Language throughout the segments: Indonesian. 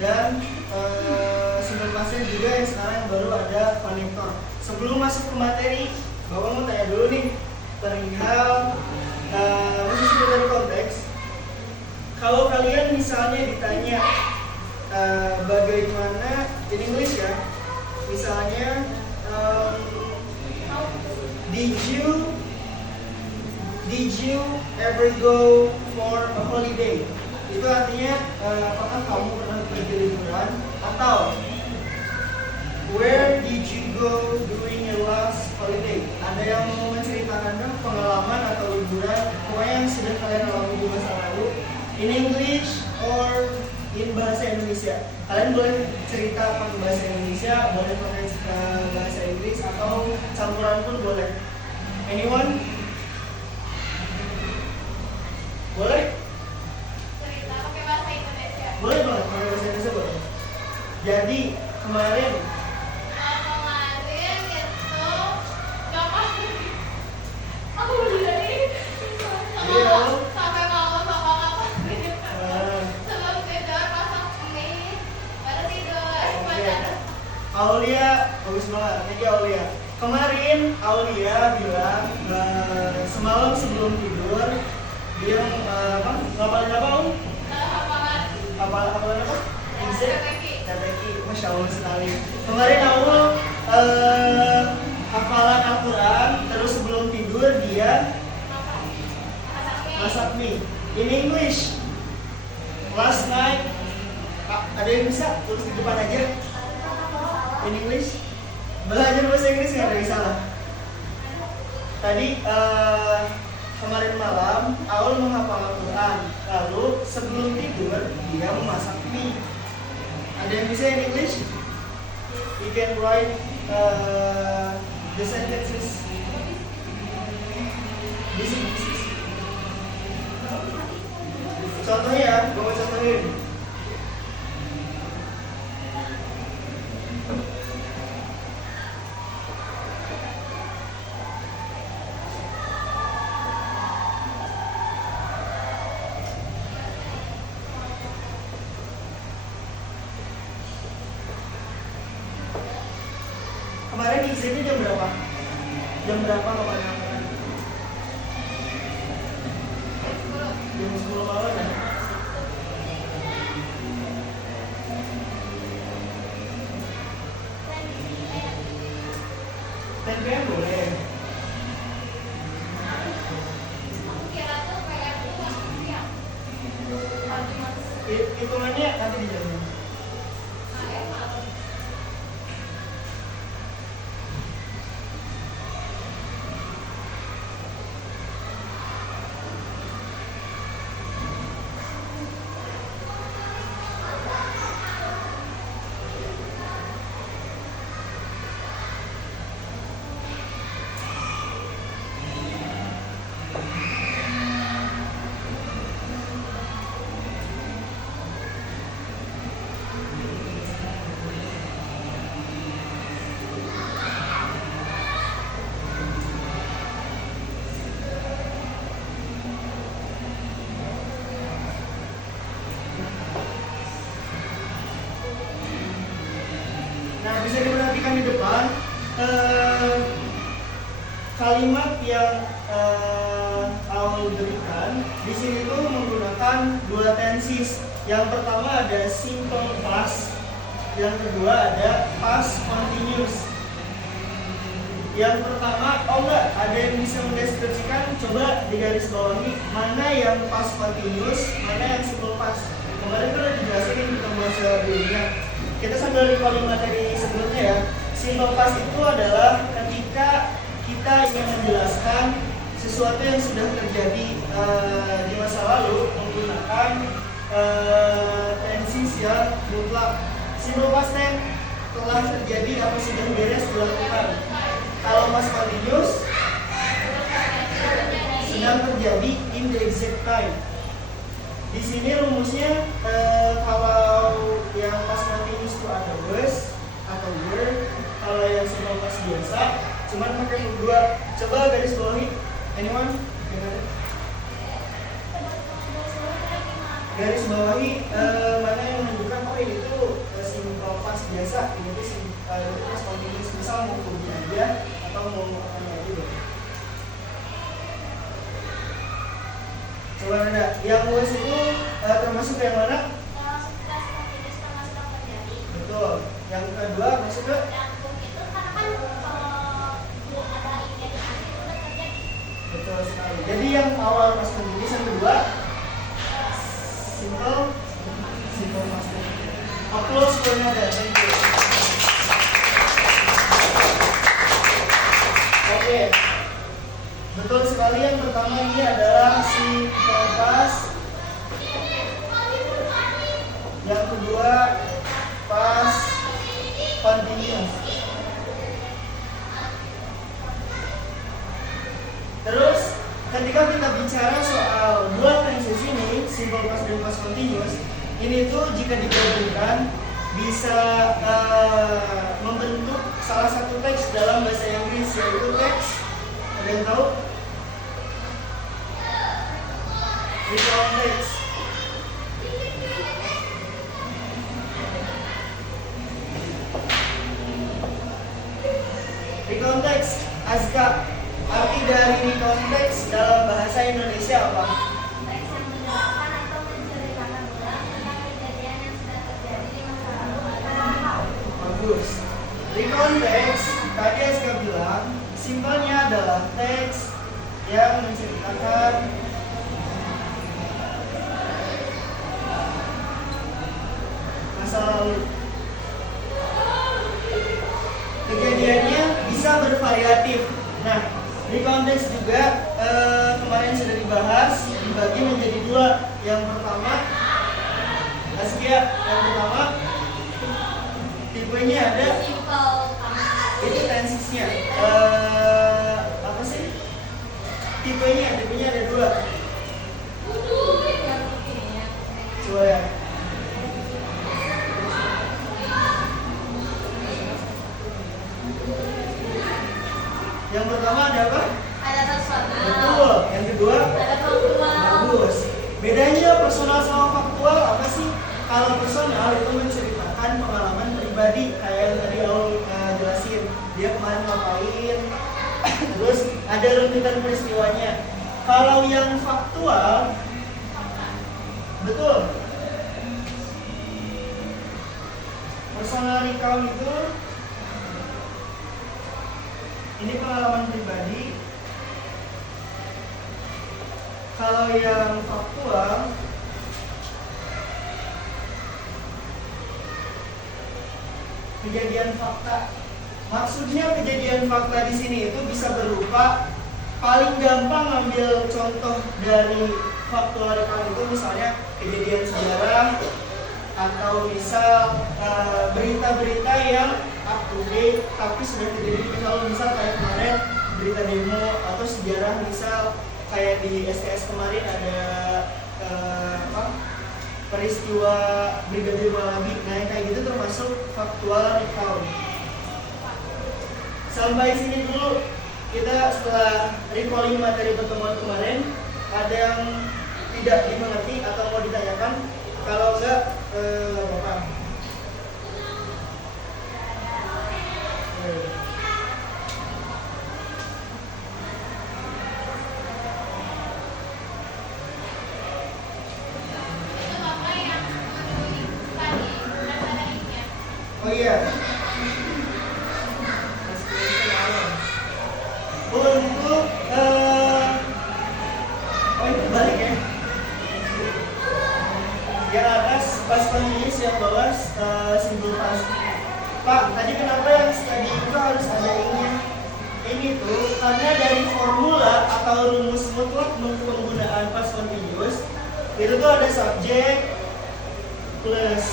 dan simple past tense juga yang sekarang yang baru ada konektor. Sebelum masuk ke materi, Bapak mau tanya dulu nih perihal masih seputar konteks. Kalau kalian misalnya ditanya bagaimana in English ya, misalnya did you ever go for a holiday? Itu artinya apakah kamu pernah pergi liburan, atau where did you go during your last holiday? Ada yang mau menceritakan pengalaman atau liburan pokoknya yang sudah kalian alami di masa lalu, in English or in bahasa Indonesia. Kalian boleh cerita pakai bahasa Indonesia, boleh pakai bahasa Inggris, atau campuran pun boleh. Anyone? Boleh? Cerita pakai bahasa Indonesia. Boleh banget pakai bahasa Indonesia boleh. Jadi kemarin itu nyokap aku beli Iya. sampai malam sama kakak sebelum tidur masak mie baru tidur. Oke. Aulia, bagus banget. Thank you Aulia. Kemarin Aulia bilang semalam sebelum tidur dia ngapalin apa Om? Hafalan apa? KTK. Masya Allah sekali. Kemarin Aul hafalan Al-Quran, terus sebelum tidur dia masak mie. In English, last night, ada yang bisa tulis di depan aja. In English, belajar bahasa Inggris nggak ada yang salah. Tadi kemarin malam Aul menghafal Al-Quran, lalu sebelum tidur dia memasak mie. Ada yang bisa in English? You can write the sentences. Bisa. Contohnya ya, gue mau contohin. Kemarin exitnya jam berapa? Jam berapa kemarin? Jam 10 malam ya? PM boleh. Hitungannya nanti dijamin. Nah, bisa diperhatikan di depan kalimat yang Aul berikan di sini tuh menggunakan dua tenses. Yang pertama ada simple past, yang kedua ada past continuous. Yang pertama, ada yang bisa mendeskripsikan? Coba digaris bawahi mana yang past continuous, mana yang simple past. Kemarin kan udah dijelasin di pertemuan sebelumnya. Kita sambil recall materi sebelumnya ya. Simple past itu adalah ketika kita ingin menjelaskan sesuatu yang sudah terjadi di masa lalu menggunakan tenses yang mutlak. Simple past tense telah terjadi atau sudah beres dilakukan. Kalau past continuous sedang terjadi in the exact time. Di sini rumusnya kalau yang past continuous itu ada was atau were, kalau yang simple past biasa cuman pakai verb dua. Coba garis bawahi, anyone? Garis bawahi mana yang menunjukkan ini tuh biasa, ini tuh pas continuous, misal mau begini aja atau mau apa aja deh. Coba ada yang US itu termasuk yang mana? Termasuk kelas continuous termasuk yang terjadi. Betul. Yang kedua masuk ke Yang itu karena kan kalau ada ini itu udah terjadi. betul sekali. Jadi yang awal pas continuous, yang kedua simple past tense. Applause for Nada. Thank you. Oke. Betul sekali, yang pertama ini adalah simple past. Yang kedua past continuous. Terus ketika kita bicara soal dua tenses ini, simple past dan past continuous, ini tuh jika digabungkan bisa membentuk salah satu teks dalam bahasa Inggris, yaitu teks, ada yang tahu? Recount text. Recount text, Azka. Arti dari recount text dalam bahasa Indonesia apa? Teks yang menjelaskan atau menceritakan ulang tentang kejadian yang sudah terjadi di masa lalu atau lampau. Bagus. Recount text, tadi Azka bilang, simpelnya adalah teks yang menceritakan masa lalu. Kejadiannya bisa bervariatif. Nah, recount text juga kemarin sudah dibahas, dibagi menjadi dua. Yang pertama, Askia, yang pertama tipenya ada, Simple past. itu tensesnya. Apa sih? Tipenya ada dua. Coba ya. Yang pertama ada apa? Ada personal. Betul. Yang kedua Ada faktual. bagus. Bedanya personal sama faktual apa sih? Kalau personal itu menceritakan pengalaman pribadi, kayak yang tadi Aul jelasin. Dia kemarin ngapain, terus ada runtutan peristiwanya. Kalau yang faktual, betul. Personal recount itu ini pengalaman pribadi. Kalau yang faktual kejadian fakta. Maksudnya kejadian fakta di sini itu bisa berupa, paling gampang ambil contoh dari faktual recount itu misalnya kejadian sejarah atau misal berita-berita yang up to date tapi sudah terjadi. Kalau misal kayak kemarin berita demo atau sejarah, misal kayak di STS kemarin ada peristiwa Brigadir Malabi. Nah yang kayak gitu termasuk faktual recount. Sampai sini dulu kita setelah recalling materi pertemuan kemarin. Ada yang tidak dimengerti atau mau ditanyakan? Kalau enggak, nggak apa-apa. Oh iya. Untuk itu balik ya. Yang atas pas continuous, yang bawah simple past. Pak, tadi kenapa yang tadi itu harus ada ini? Ini tuh karena dari formula atau rumus mutlak penggunaan past continuous itu tuh ada subjek plus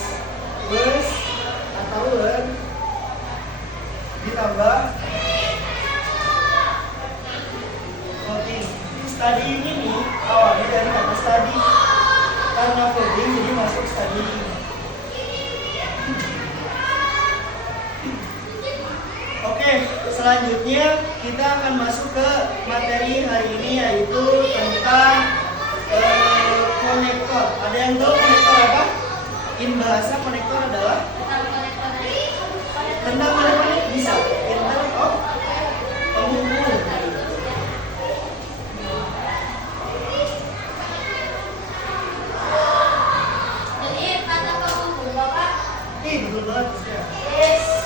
was atau were ditambah voting. Study ini nih awalnya dari kata study, karena voting jadi masuk study. Oke, selanjutnya kita akan masuk ke materi hari ini, yaitu tentang konektor. Ada yang tahu konektor apa? In bahasa konektor adalah Betul banget ya. Yes.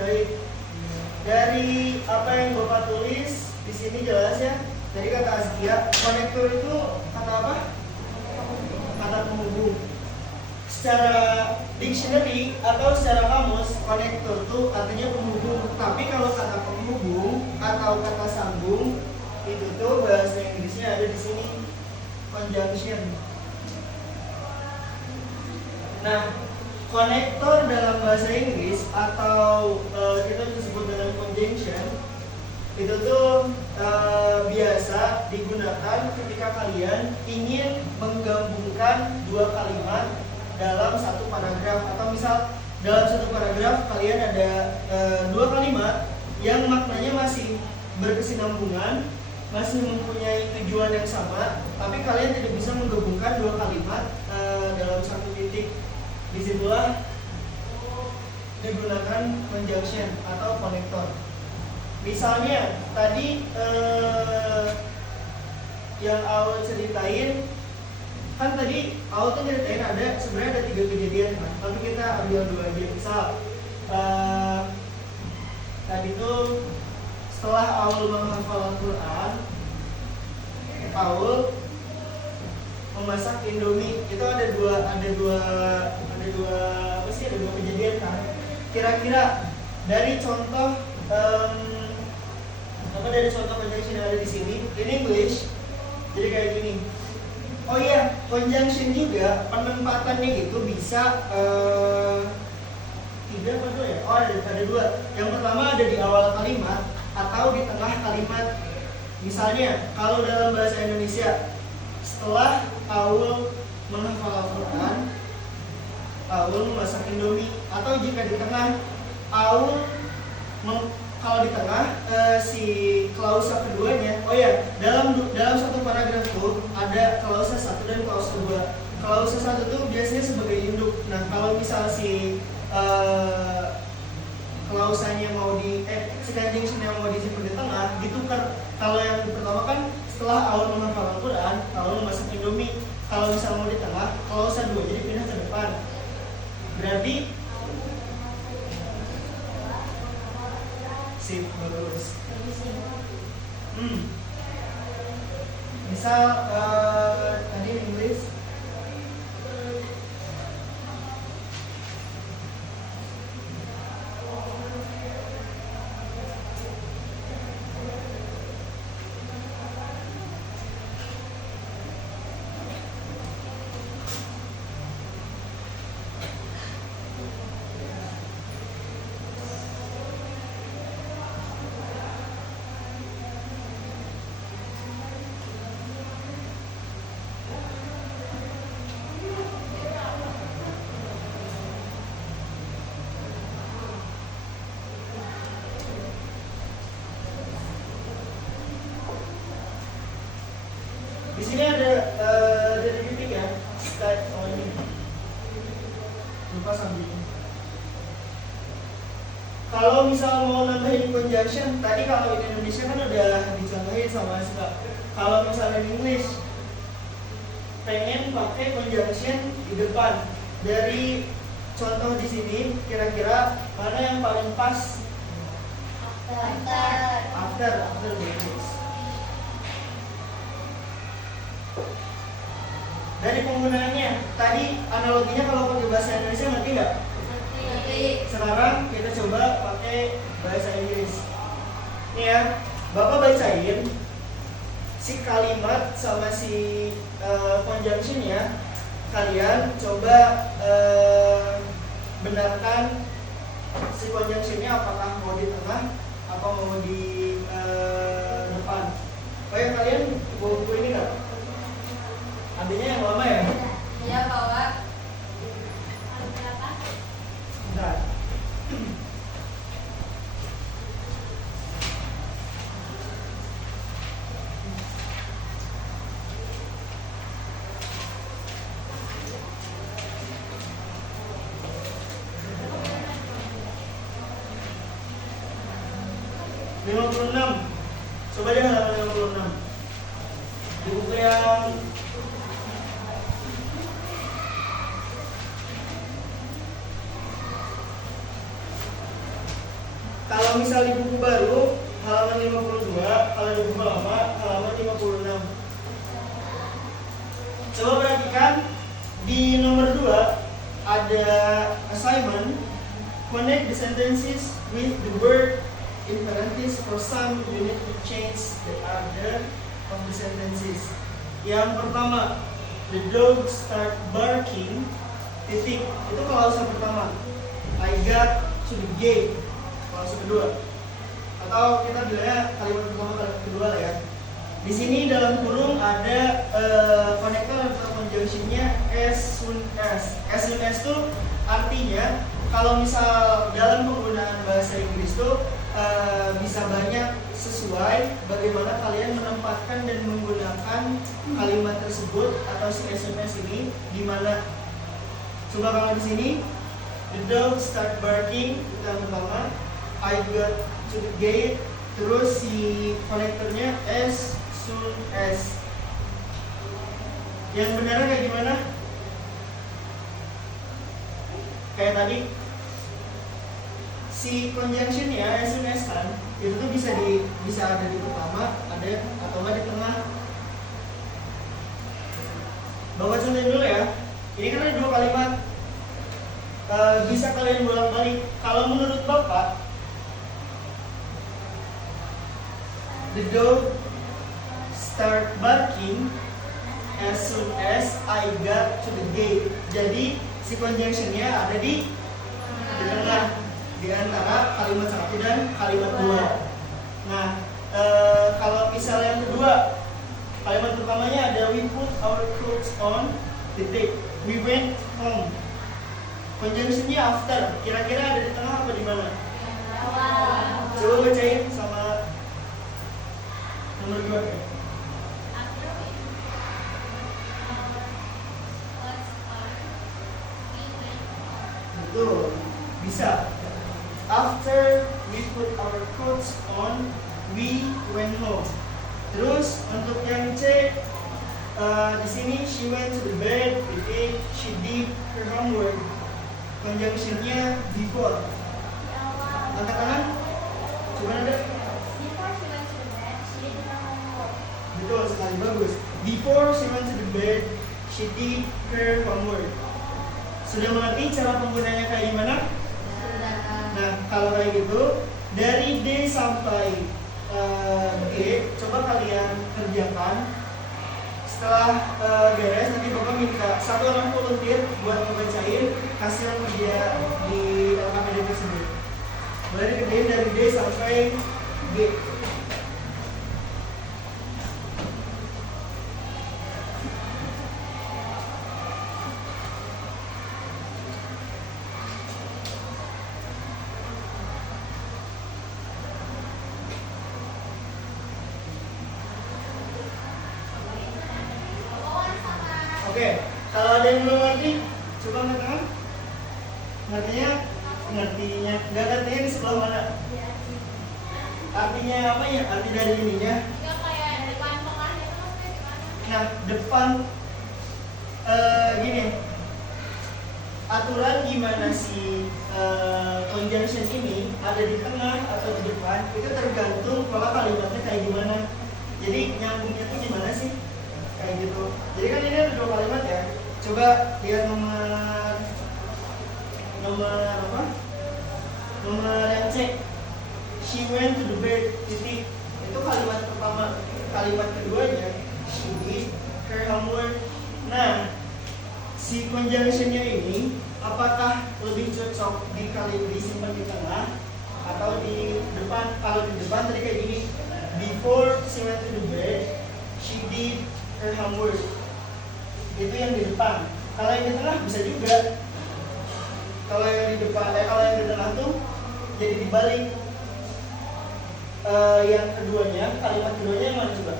baik. Dari apa yang Bapak tulis di sini jelas ya. Tadi kata Azkia, konektor itu kata apa? Kata penghubung. Secara dictionary atau secara kamus, konektor itu artinya penghubung. Tapi kalau kata penghubung atau kata sambung itu tuh bahasa Inggrisnya ada di sini, conjunction. Nah, konektor dalam bahasa Inggris atau kita disebut dengan conjunction itu tuh biasa digunakan ketika kalian ingin menggabungkan dua kalimat dalam satu paragraf, atau misal dalam satu paragraf kalian ada dua kalimat yang maknanya masih berkesinambungan, masih mempunyai tujuan yang sama, tapi kalian tidak bisa menggabungkan dua kalimat dalam satu titik. Disitulah digunakan conjunction atau konektor. Misalnya tadi yang Aul ceritain, kan tadi Aul tuh ceritain sebenarnya ada 3 kejadian kan, tapi kita ambil 2 aja. Misal tadi tuh setelah Aul menghafal Al-Quran, Aul memasak Indomie. Itu ada dua kejadian kan. Kira-kira dari contoh dari contoh conjunction yang ada di sini in English jadi kayak gini. Oh iya, conjunction juga penempatannya itu bisa 3 apa 2 ya? Oh ada 2. Yang pertama ada di awal kalimat atau di tengah kalimat. Misalnya kalau dalam bahasa Indonesia, setelah Aul menghafal Al-Quran, Aul memasak Indomie. Atau jika di tengah, Aul kalau di tengah si klausa keduanya, oh ya, dalam satu paragraf tuh ada klausa 1 dan klausa 2. Klausa 1 tuh biasanya sebagai induk. Nah, kalau misal si klausanya si conjunction-nya mau disimpan di tengah, ditukar. Kalau yang pertama kan setelah Aul menghafal Al-Quran, Aul memasak Indomie. Kalau misal mau di tengah, klausa 2 jadi pindah ke depan. Berarti sip, bagus. Misal tadi English di sini ada titik ya, start on ini. Lupa sambil. Kalau misal mau nambahin conjunction, tadi kalau in Indonesia kan udah dicontohin sama Aska. Kalau misalnya in English pengen pakai conjunction di depan, dari contoh di sini kira-kira mana yang paling pas? After bagus. Dari penggunaannya, tadi analoginya kalau pakai bahasa Indonesia ngerti nggak? Ngerti. Sekarang kita coba pakai bahasa Inggris. Nih ya, Bapak bacain si kalimat sama si conjunction-nya. Kalian coba benarkan si conjunction-nya apakah mau di tengah atau mau di depan. Oh ya, kalian bawa buku ini nggak? Ambilnya yang lama ya? Iya, bawa. Bentar. Coba deh halaman 56 di buku yang misal di buku baru halaman 52, kalau di buku lama halaman 56. Coba perhatikan di nomor 2 ada assignment, connect the sentences with the word in parentheses. For some, you need to change the order of the sentences. Yang pertama, the dog start barking, titik. Itu klausa pertama. I got to the gate, klausa kedua. Atau kita bilangnya kalimat pertama, kalimat kedua lah ya. Di sini dalam kurung ada konektor atau conjunctionnya as soon as. As soon as itu artinya kalau misal dalam penggunaan bahasa Inggris itu bisa banyak sesuai bagaimana kalian menempatkan dan menggunakan kalimat tersebut atau si SMS ini di mana. Coba kalau di sini the dog start barking itu yang pertama, I got to the gate, terus si konektornya as soon as. Yang benar kayak gimana? Kayak tadi si conjunctionnya as soon as kan itu tuh bisa ada di pertama, ada atau enggak di tengah. Bapak contohin dulu ya. Ini kan ada 2 kalimat. Bisa kalian bolak-balik. Kalau menurut Bapak, the dog start barking as soon as I got to the gate. Jadi si conjunctionnya ada di tengah, di antara kalimat 1 dan kalimat 2. Nah, kalau misalnya yang kedua, kalimat pertamanya ada we put our clothes on, titik. We went home. Conjunctionnya after. Kira-kira ada di tengah apa di mana? Coba bacain sama nomor 2. Betul, bisa. After we put our clothes on, we went home. Terus untuk yang C, di sini she went to the bed, she did her homework. Conjunctionnya before. Angkat tangan. Coba ada. Betul sekali, bagus. Before she went to the bed, she did her homework. Sudah mengerti cara penggunanya kayak gimana? Nah, kalau kayak gitu, dari D sampai G, coba kalian kerjakan. Setelah beres, nanti Bapak minta 1 orang volunteer buat ngebacain hasil kerja di LKPD tersebut. Boleh dikerjain dari D sampai G. Oke, kalau ada yang belum ngerti, coba angkat tangan. Ngertinya, nggak ngertinya di sebelah mana? Artinya apa ya? Arti dari ininya? Nah, depan gini. Aturan gimana si conjunction ini ada di tengah atau di depan itu tergantung pola kalimatnya kayak gimana. Jadi nyambungnya tuh gimana sih? Kayak gitu. Jadi kan ini ada 2 kalimat ya. Coba lihat nomor apa? Nomor yang C. She went to the bed, titik. Itu kalimat pertama. Kalimat keduanya, she did her homework. Nah, si conjunctionnya ini apakah lebih cocok disimpan di tengah atau di depan? Kalau di depan tadi kayak gini, before she went to the bed, she did her homework. Itu yang di depan. Kalau yang di tengah bisa juga. Kalau yang di depan, kalau yang di tengah tuh jadi dibalik. Yang keduanya, kalimat keduanya yang mana coba?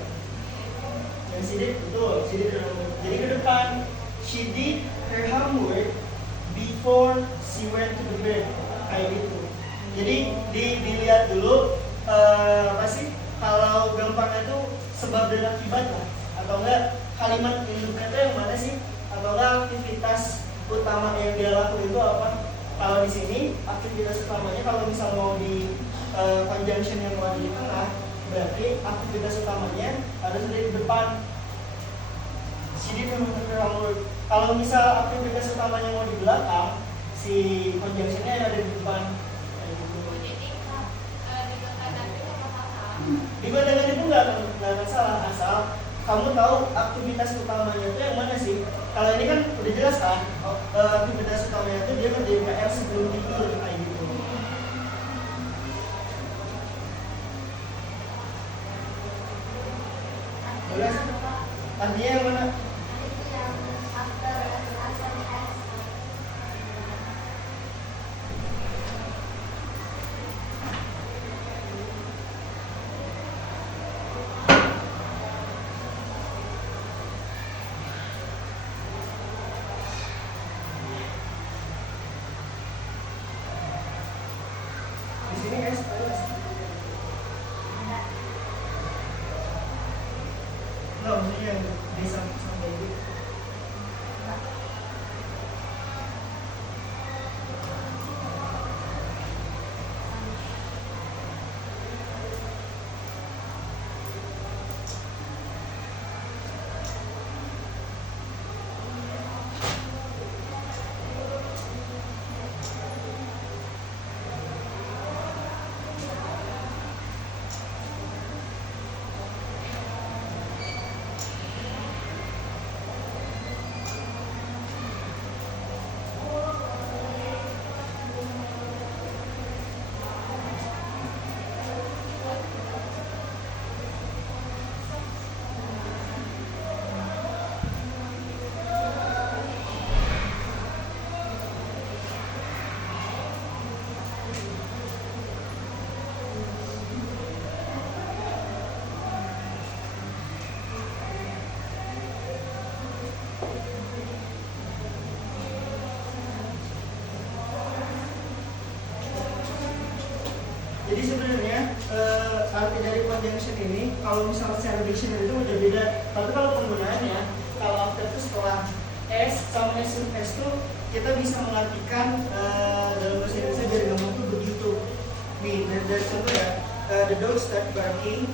Yang she did, betul. She did her homework. Jadi ke depan, she did her homework before she went to the bed. Kayak gitu. Jadi dilihat dulu apa sih? Kalau gampangnya tuh sebab dan akibat lah. Atau enggak kalimat induknya itu yang mana sih? Atau enggak aktivitas utama yang dia lakukan itu apa? Kalau di sini aktivitas utamanya kalau misal mau conjunction yang ada di tengah, berarti aktivitas utamanya harus ada di depan. Jadi kalau misal aktivitas utamanya mau di belakang, si conjunctionnya ada di depan. Dibandingkan itu nggak akan salah, asal kamu tahu aktivitas utamanya itu yang mana sih. Kalau ini kan udah jelas kan, aktivitas utamanya itu dia ngerjain PR sebelum tidur kayak gitu. Boleh? Artinya yang mana? Enggak, maksudnya yang desa sampai itu. Jadi sebenarnya arti dari conjunction ini kalau misalnya secara dictionary itu udah beda. Tapi kalau penggunaannya, kalau after itu setelah S sama S itu kita bisa mengartikan dalam bahasa Indonesia biar gampang tuh begitu. Nih dari contoh ya, the dog start barking,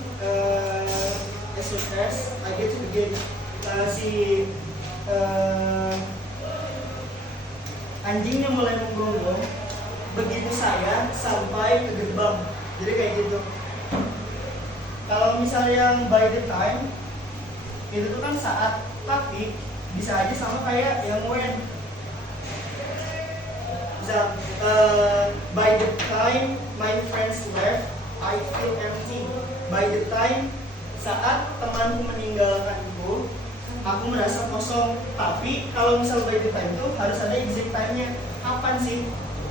as soon as I get to the gate. Si anjingnya mulai menggonggong begitu saya sampai ke gerbang. Jadi kayak gitu. Kalau misalnya yang by the time itu tuh kan saat, tapi bisa aja sama kayak yang when. Bisa by the time my friends left I feel empty. By the time saat temanku meninggalkanku aku merasa kosong. Tapi kalau misal by the time itu harus ada exact time-nya. Kapan sih?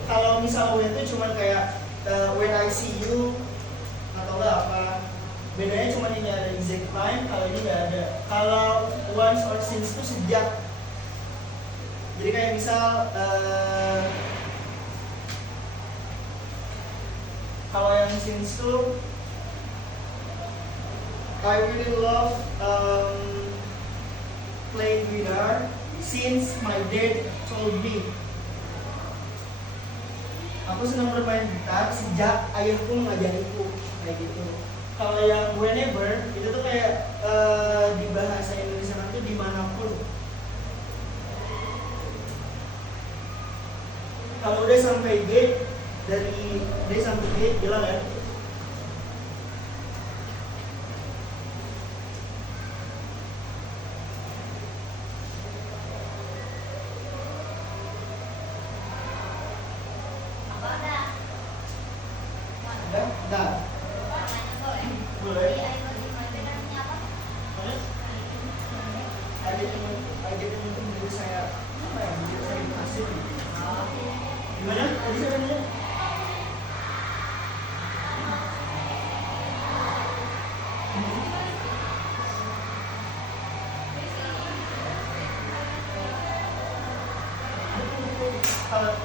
Kalau misal when itu cuma kayak when I see you atau enggak apa, bedanya cuma ini ada exact time, kalau ini nggak ada. Kalau once or since itu sejak. Jadi kayak misal kalau yang since itu I really love playing guitar since my dad told me. Aku senang bermain gitar sejak ayahku mengajariku, kayak gitu. Kalau yang whenever itu tuh kayak di bahasa Indonesia nanti dimanapun. Kalau udah sampai gate, dari D sampai gate bilang ya. Nah, boleh. Ada teman menurut saya apa ya? Menurut saya pasif. Gimana? Tadi saya tanya.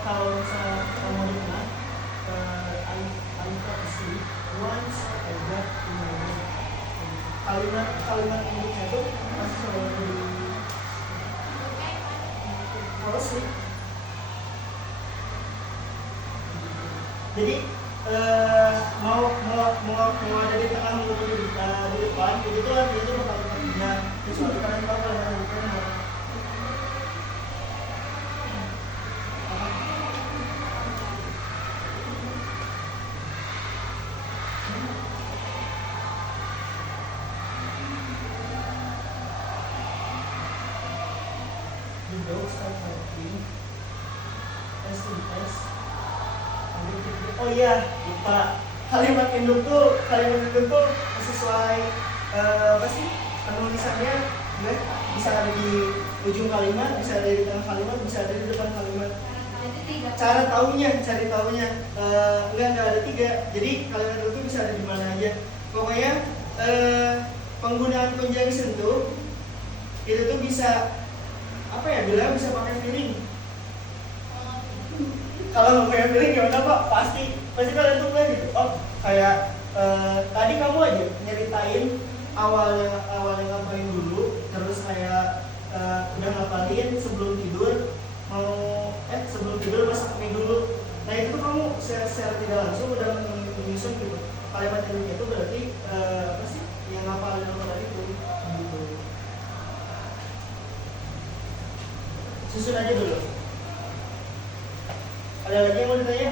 Kalau misalnya kamu di rumah, I got sleep once I got to my room. Kalimat induknya itu masih selalu di fall asleep. Jadi mau ada di tengah maupun di depan itu tuh artinya itu bakal kepentingan kecuali kalian tahu kalian ada di tengah. The dog start barking. S. Oh iya, lupa. Kalimat induk tuh sesuai apa sih penulisannya? Bisa ada di ujung kalimat, bisa ada di tengah kalimat, bisa ada di depan kalimat. Cara cari taunya nggak ada 3. Jadi kalimat itu bisa ada di mana aja. Pokoknya penggunaan conjunction tuh itu tuh bisa apa ya? Bilang bisa pakai feeling. Kalau nggak punya feeling gimana Pak? Pasti kalian tuh bilang gitu. Oh kayak tadi kamu aja nyeritain awalnya ngapain dulu, terus kayak udah ngapalin sebelum tidur sebelum tidur masak mie dulu. Nah itu tuh kamu secara tidak langsung udah menyusun gitu. Kalimat induknya itu berarti apa sih yang ngapalin tadi itu gitu. Susun aja dulu. Ada lagi yang mau ditanya?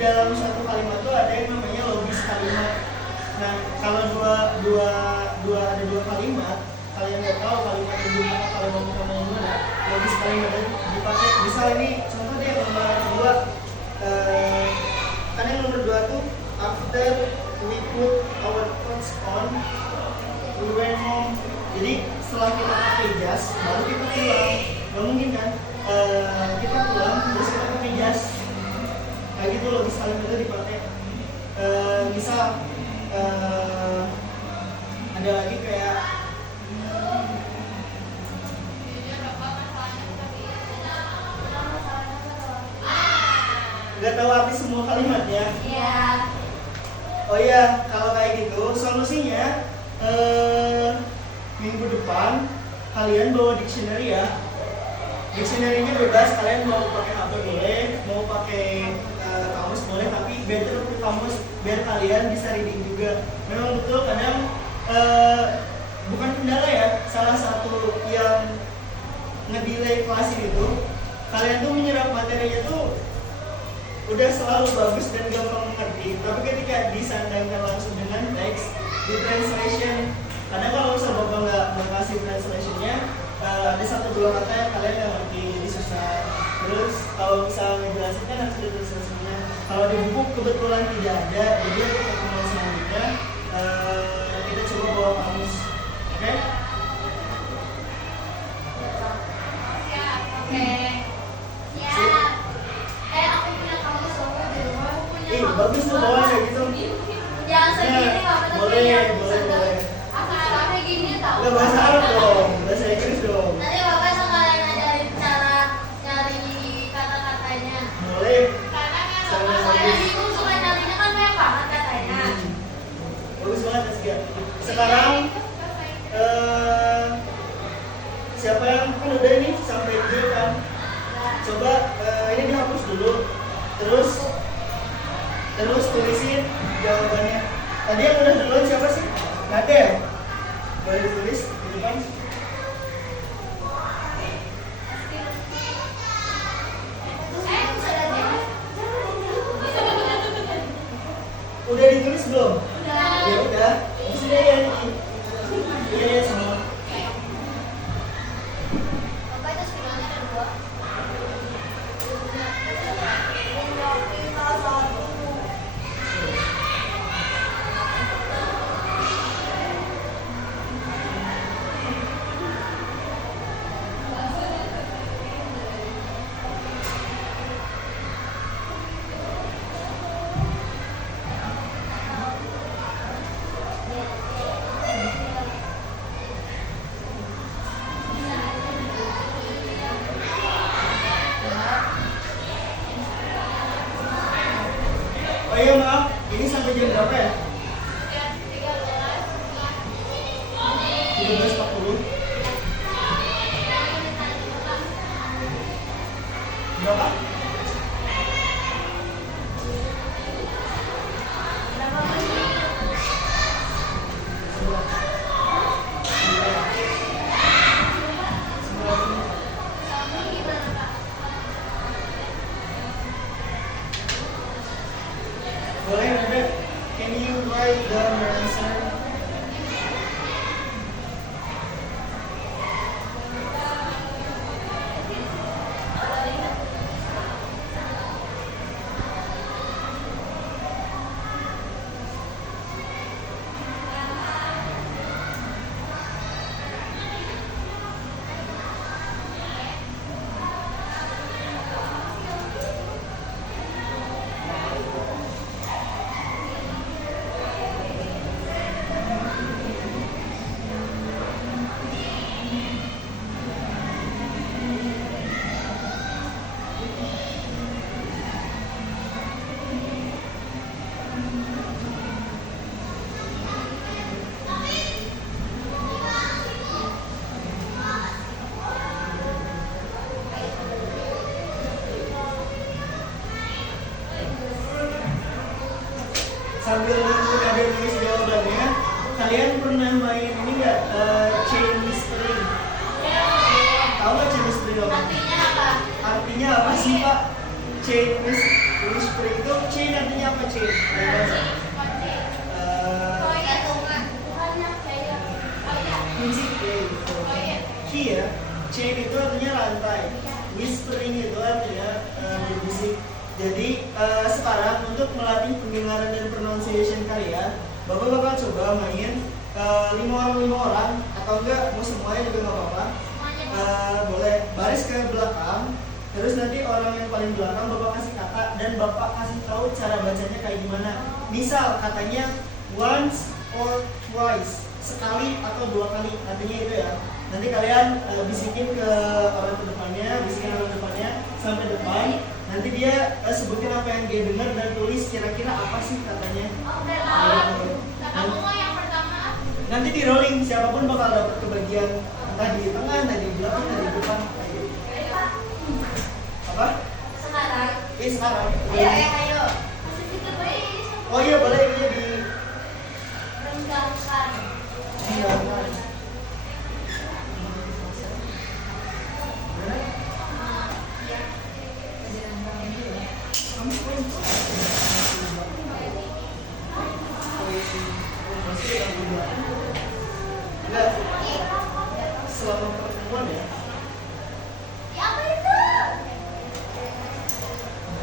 dalam satu kalimat itu ada yang namanya logis kalimat. Nah, kalau ada dua kalimat, kalian nggak tahu kalimat yang gimana, kalimat utama yang mana, logis kalimat itu dipakai. Misal ini contoh deh nomor 2, kan yang nomor 2 tuh after we put our clothes on, we went home. Jadi setelah kita pakai jas, baru kita pulang. Gak mungkin kan kita pulang terus kita pakai jas. Kayak gitu logis kalimat itu dipakai. Misal ada lagi kayak nggak tahu arti semua kalimat ya. Iya. Oh iya, kalau kayak gitu solusinya minggu depan kalian bawa dictionary ya. Dictionary-nya bebas, kalian mau pakai HP boleh, mau pakai kamus boleh, tapi better pakai kamus biar kalian bisa reading juga. Memang betul kadang bukan kendala ya, salah satu yang ngedelay kelas itu kalian tuh menyerap materinya tuh udah selalu bagus dan gampang mengerti, tapi ketika disandangkan langsung dengan teks di translation, kadang kalau misal bapak nggak kasih translationnya, ada satu dua kata yang kalian nggak ngerti, jadi susah. Terus kalau misalnya ngejelasin kan harus ada translationnya. Kalau di buku kebetulan tidak ada, jadi untuk pertemuan selanjutnya kita coba bawa kamus, oke? Bagus tuh bawa kayak gitu. Jangan segini Pak, boleh. Asal gini tau. Enggak bahasa Arab dong, bahasa Inggris dong. Nanti Bapak sekalian ajarin cara nyari kata-katanya. Boleh. Karena kan Bapak saya bingung suka nyarinya kan banyak banget katanya. sekarang siapa yang kan udah ini sampai J kan? Coba ini dihapus dulu, terus tulisin jawabannya. Tadi yang udah duluan siapa sih? Nggak ada ya? Boleh ditulis di depan. Udah ditulis belum? Ya udah, di sini ya ini. Iya ya semua. Oh iya maaf, ini sampai jam berapa ya? 13.40. Berapa? Boleh ada? Can you write down your answer? Sambil nunggu ada tulis jawabannya, kalian pernah main ini nggak? Chain mystery. Tahu nggak chain mystery apa? Artinya apa sih Pak? Chain mystery itu chain artinya apa chain? Kunci key ya. Chain itu artinya rantai. Whispering itu artinya berbisik. Jadi sekarang untuk melatih pendengaran dan pronunciation kalian, Bapak bakal coba main 5 orang atau enggak mau semuanya juga nggak apa-apa. Boleh baris ke belakang, terus nanti orang yang paling belakang Bapak kasih kata dan Bapak kasih tahu cara bacanya kayak gimana. Misal katanya once or twice, sekali atau 2 kali, artinya itu ya. Nanti kalian bisikin ke orang depannya, sampai depan. Nanti dia sebutin apa yang dia dengar dan tulis kira-kira apa sih katanya. Kamu mau yang pertama? Nanti di rolling, siapapun bakal dapat kebagian entah di tengah, entah di belakang, entah di depan. Apa? Sekarang. Sekarang. Ayo. Oh iya boleh ini di Renggangkan. Enggak. Selama pertemuan ya. Apa itu?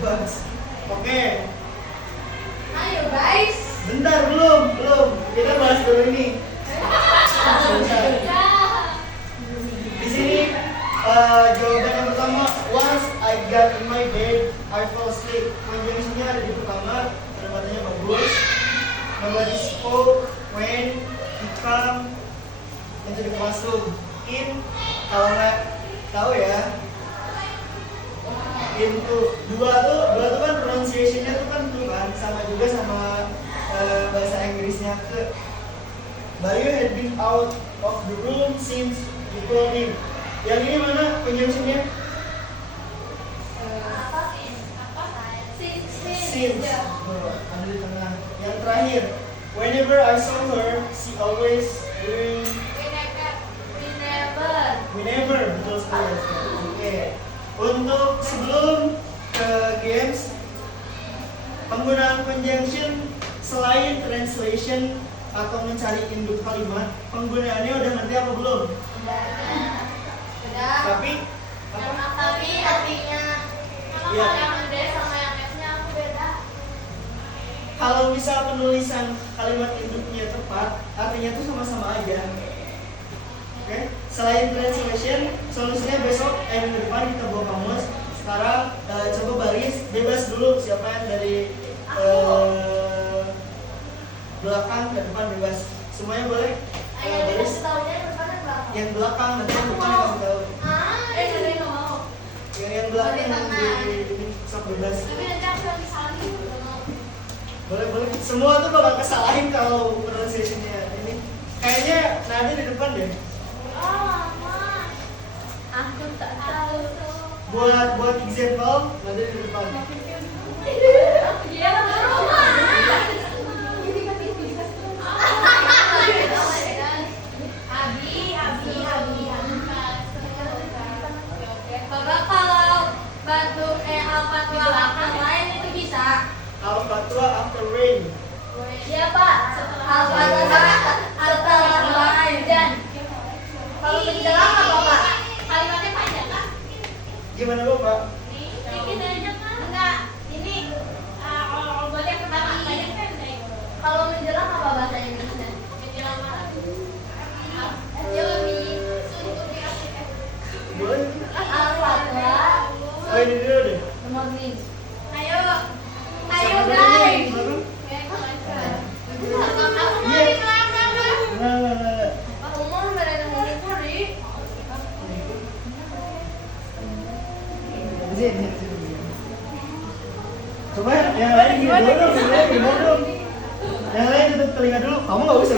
Bas. Oke. Ayo guys. Bentar belum. Kita bahas dulu ini. Bentar. Di sini jawaban yang pertama, once I got in my bed, I fell asleep. Konjungsinya ada di pertama, penempatannya bagus. Nobody spoke when he come into the classroom. In, kalau nggak tahu ya, into dua tuh kan pronunciation-nya tuh kan tuh kan sama juga sama bahasa Inggrisnya ke. Bayu had been out of the room since you called him. Yang ini mana conjunctionnya? Since. Ada di tengah. Yang terakhir, whenever I saw her, she always doing. Whenever, betul sekali. Oke. Untuk sebelum ke games, penggunaan conjunction selain translation atau mencari induk kalimat, penggunaannya udah ngerti apa belum? Tapi artinya Iya. yang D sama yang S-nya aku beda. Kalau misal penulisan kalimat induknya tepat, artinya itu sama-sama aja. Oke? Selain translation, solusinya besok minggu depan kita bawa kamus. Sekarang coba baris, bebas dulu siapa yang dari belakang ke depan bebas. Semuanya boleh? Baris. Yang belakang nanti yang depan yang kasih tahu. Yang belakang yang sok bebas. Boleh. Semua tuh bakal kesalahin kalau pronunciation-nya ini. Kayaknya nanti di depan deh. Aku tak tahu. Buat example nanti di depan. Bapak kalau batu alfatwa belakang lain itu bisa. Al-Fatwa after rain. Iya Pak. Alfatwa setelah lain dan kalau menjelang apa Pak? Kalimatnya panjang kan? Gimana Bapak? Ini aja kan? Enggak. Ini buat yang pertama panjang pendek. Kalau menjelang apa bahasa Inggrisnya? Menjelang apa? Ya lebih suntuk diartikan. Boleh? Al-Fatwa. Oh ini dulu deh. Morning. Ayo Siapa dulu guys. yang baru? Iya. Nah. Umur mereka mengukur di. Sini. Coba yang lain gimana dong? Yang lain tutup telinga dulu. Kamu nggak usah.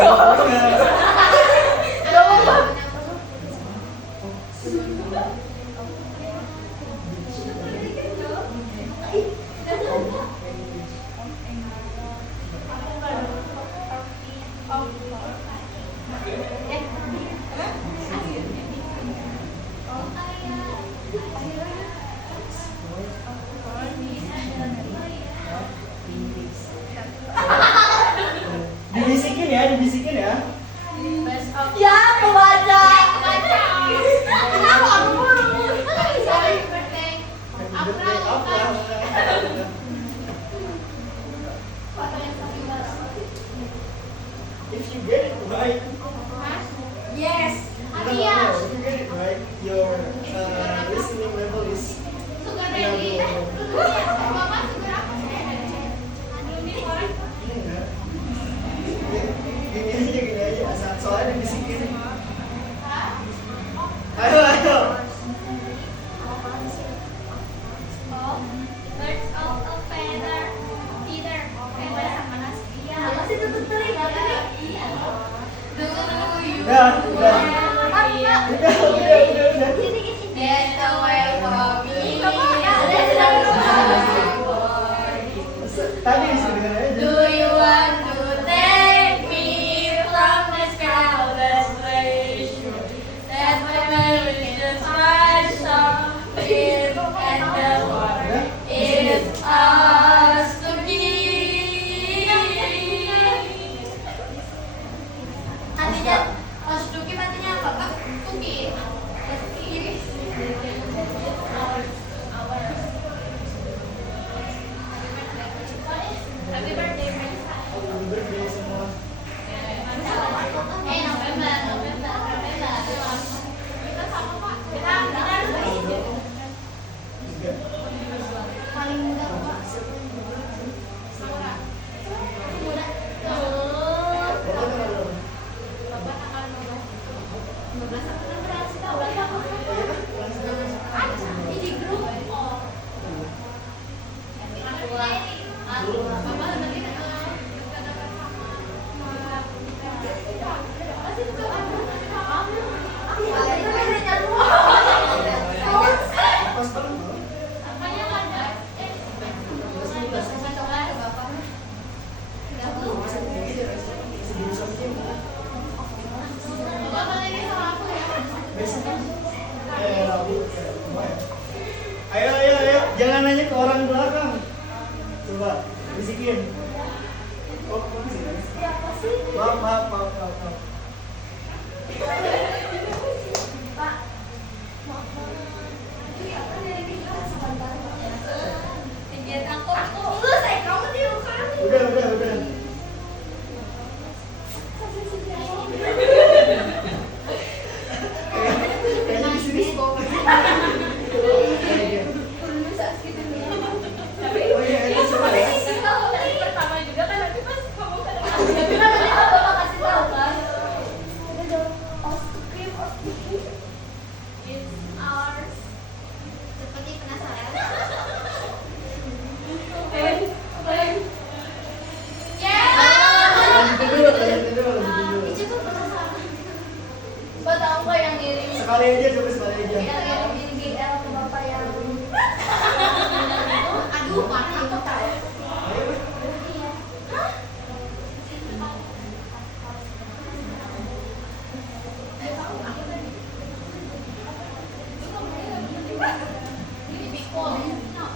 Dibisikin ya. Ya, kebaca. Kenapa aku buru-buru? If you get it right, Yes. if you get it right, your listening level is gini aja, asal soalnya dibisikin. Ayo. Birds of a feather. Apa sih tutup telinga tadi? Do you Udah. get away from me? Tadi sebenarnya aja. Do you want to take me from this crowded place? That my memory just runs some wind and the water is us to be. Artinya, us to be artinya apa Kak? To be. Happy birthday, Melissa. Happy birthday semua. November. Kita sama Pak. Kita harus berhidup. Tiga. Paling muda Pak. Saura. Muda. Bapak tanggal berapa? Bapak tanggal 15 aku kan berhasil tahu lah ya. Ada di grup. Oh. Bapak nanti Besok kan? Rabu. Ayo, jangan nanya ke orang belakang. Coba, bisikin. Oh, bisikin. Siapa sih? Maaf. Pak. Kegiatan kok selesai kamu tidur kali. Udah. Kayaknya di sini. Oh iya, itu coba ya. Pertama juga kan nanti pas kamu ke depan. Tapi kan nanti bapak kasih tahu kan. It's ours. Seperti penasaran. Lanjutin dulu. Bapak tahu nggak yang ngirim? Sekali aja, coba sekali aja. Yang ngirim GL ke bapak yang. Aduh, mana aku tahu. Ayo, Mas.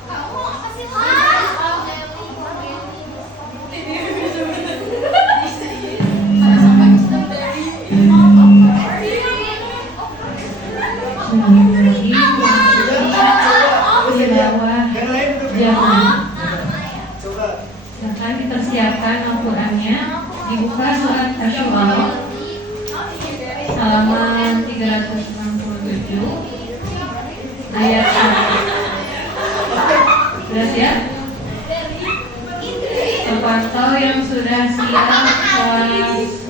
Kamu apa sih? Yang lain udah Jangan. coba. Silakan dipersiapkan Al-Qur'annya. Dibuka surat Asy-Syu'ara halaman 367 ayat 1. Sudah siap? Terpantau yang sudah siap kelas